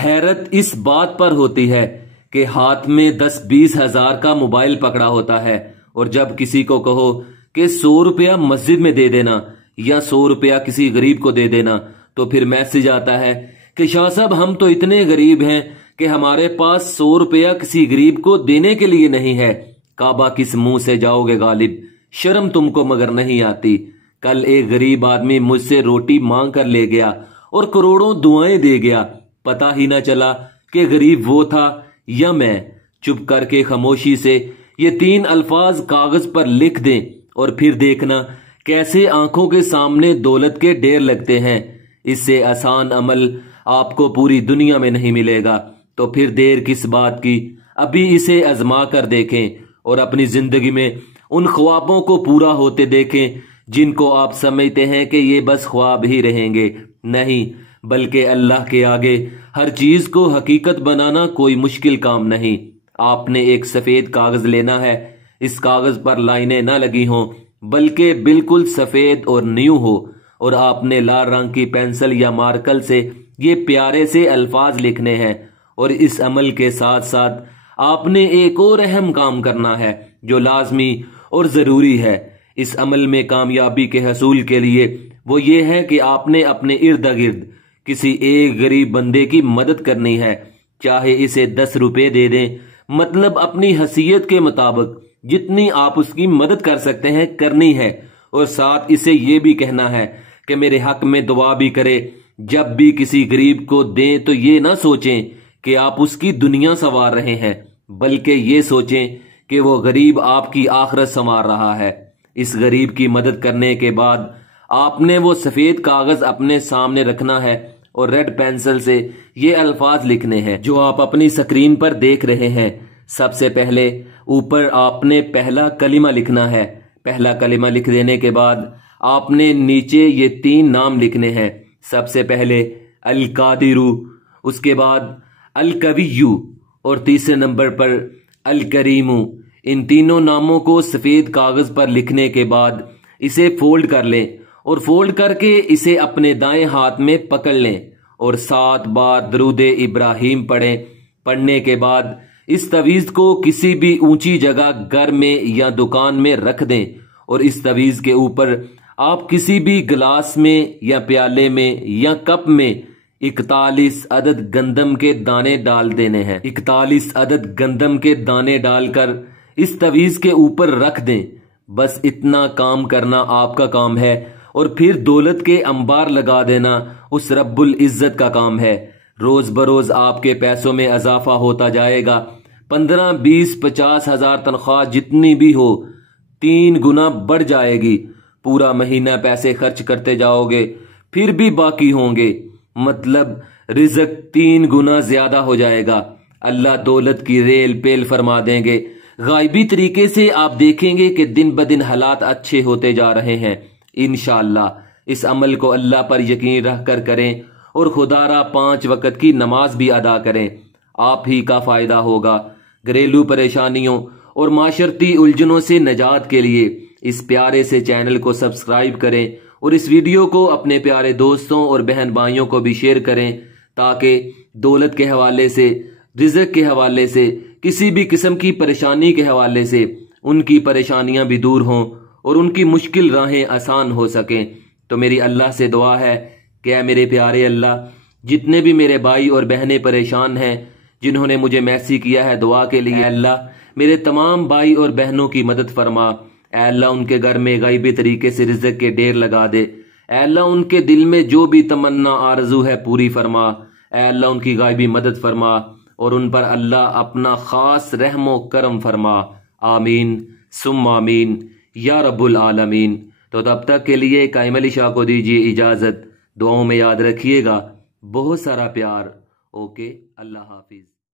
हैरत इस बात पर होती है कि हाथ में 10-20 हजार का मोबाइल पकड़ा होता है और जब किसी को कहो कि 100 रुपया मस्जिद में दे देना या 100 रुपया किसी गरीब को दे देना, तो फिर मैसेज आता है कि शाह साहब हम तो इतने गरीब हैं कि हमारे पास 100 रुपया किसी गरीब को देने के लिए नहीं है। काबा किस मुंह से जाओगे गालिब, शर्म तुमको मगर नहीं आती। कल एक गरीब आदमी मुझसे रोटी मांग कर ले गया और करोड़ों दुआएं दे गया, पता ही ना चला कि गरीब वो था या मैं। चुप करके खामोशी से ये 3 अल्फाज कागज पर लिख दें और फिर देखना कैसे आंखों के सामने दौलत के ढेर लगते हैं। इससे आसान अमल आपको पूरी दुनिया में नहीं मिलेगा, तो फिर देर किस बात की, अभी इसे आजमा कर देखें और अपनी जिंदगी में उन ख्वाबों को पूरा होते देखें जिनको आप समझते हैं कि ये बस ख्वाब ही रहेंगे। नहीं, बल्कि अल्लाह के आगे हर चीज को हकीकत बनाना कोई मुश्किल काम नहीं। आपने एक सफेद कागज लेना है, इस कागज पर लाइनें ना लगी हों बल्कि बिल्कुल सफेद और न्यू हो, और आपने लाल रंग की पेंसिल या मार्कर से ये प्यारे से अल्फाज लिखने हैं। और इस अमल के साथ साथ आपने एक और अहम काम करना है जो लाजमी और जरूरी है इस अमल में कामयाबी के हसूल के लिए। वो ये है कि आपने अपने इर्द गिर्द किसी एक गरीब बंदे की मदद करनी है, चाहे इसे 10 रुपए दे दें, मतलब अपनी हैसियत के मुताबिक जितनी आप उसकी मदद कर सकते हैं करनी है। और साथ इसे ये भी कहना है कि मेरे हक में दुआ भी करे। जब भी किसी गरीब को दें तो ये ना सोचें कि आप उसकी दुनिया संवार रहे हैं, बल्कि ये सोचें कि वो गरीब आपकी आखिरत संवार रहा है। इस गरीब की मदद करने के बाद आपने वो सफेद कागज अपने सामने रखना है और रेड पेंसिल से ये अल्फाज लिखने हैं जो आप अपनी स्क्रीन पर देख रहे हैं। सबसे पहले ऊपर आपने पहला कलिमा लिखना है। पहला कलिमा लिख देने के बाद आपने नीचे ये 3 नाम लिखने हैं। सबसे पहले अल कादिरू, उसके बाद अल कवियू और तीसरे नंबर पर अल करीमू। इन तीनों नामों को सफेद कागज पर लिखने के बाद इसे फोल्ड कर लें और फोल्ड करके इसे अपने दाएं हाथ में पकड़ लें और 7 बार दरूद इब्राहिम पढ़ें। पढ़ने के बाद इस तवीज को किसी भी ऊंची जगह घर में या दुकान में रख दें और इस तवीज के ऊपर आप किसी भी गिलास में या प्याले में या कप में 41 अदद गंदम के दाने डाल देने हैं। 41 अदद गंदम के दाने डालकर इस तवीज के ऊपर रख दें। बस इतना काम करना आपका काम है और फिर दौलत के अंबार लगा देना उस रब्बुल इज्जत का काम है। रोज बरोज आपके पैसों में इजाफा होता जाएगा। 15, 20, 50 हजार तनख्वाह जितनी भी हो 3 गुना बढ़ जाएगी। पूरा महीना पैसे खर्च करते जाओगे फिर भी बाकी होंगे, मतलब रिज़्क 3 गुना ज्यादा हो जाएगा। अल्लाह दौलत की रेल पेल फरमा देंगे। गायबी तरीके से आप देखेंगे कि दिन ब दिन हालात अच्छे होते जा रहे हैं। इंशाअल्लाह इस अमल को अल्लाह पर यकीन रख कर करें और खुदारा 5 वक्त की नमाज भी अदा करें। आप ही का फायदा होगा। घरेलू परेशानियों और माशरती उलझनों से निजात के लिए इस प्यारे से चैनल को सब्सक्राइब करें और इस वीडियो को अपने प्यारे दोस्तों और बहन भाइयों को भी शेयर करें ताकि दौलत के हवाले से, रिज़्क के हवाले से, किसी भी किस्म की परेशानी के हवाले से उनकी परेशानियां भी दूर हों और उनकी मुश्किल राहें आसान हो सकें। तो मेरी अल्लाह से दुआ है कि ऐ मेरे प्यारे अल्लाह, जितने भी मेरे भाई और बहनें परेशान हैं जिन्होंने मुझे मैसेज किया है दुआ के लिए, अल्लाह मेरे तमाम भाई और बहनों की मदद फरमा। ऐ अल्लाह उनके घर में गायबी तरीके से रिज़्क के ढेर लगा दे। ऐ अल्लाह उनके दिल में जो भी तमन्ना आरजू है पूरी फरमा। ऐ अल्लाह उनकी गायबी मदद फरमा और उन पर अल्लाह अपना खास रहमो करम फरमा। आमीन सुम्मा आमीन या रब्बुल आलमीन। तो तब तक के लिए कायम अली शाह को दीजिए इजाजत। दुआओं में याद रखिएगा। बहुत सारा प्यार। ओके, अल्लाह हाफिज।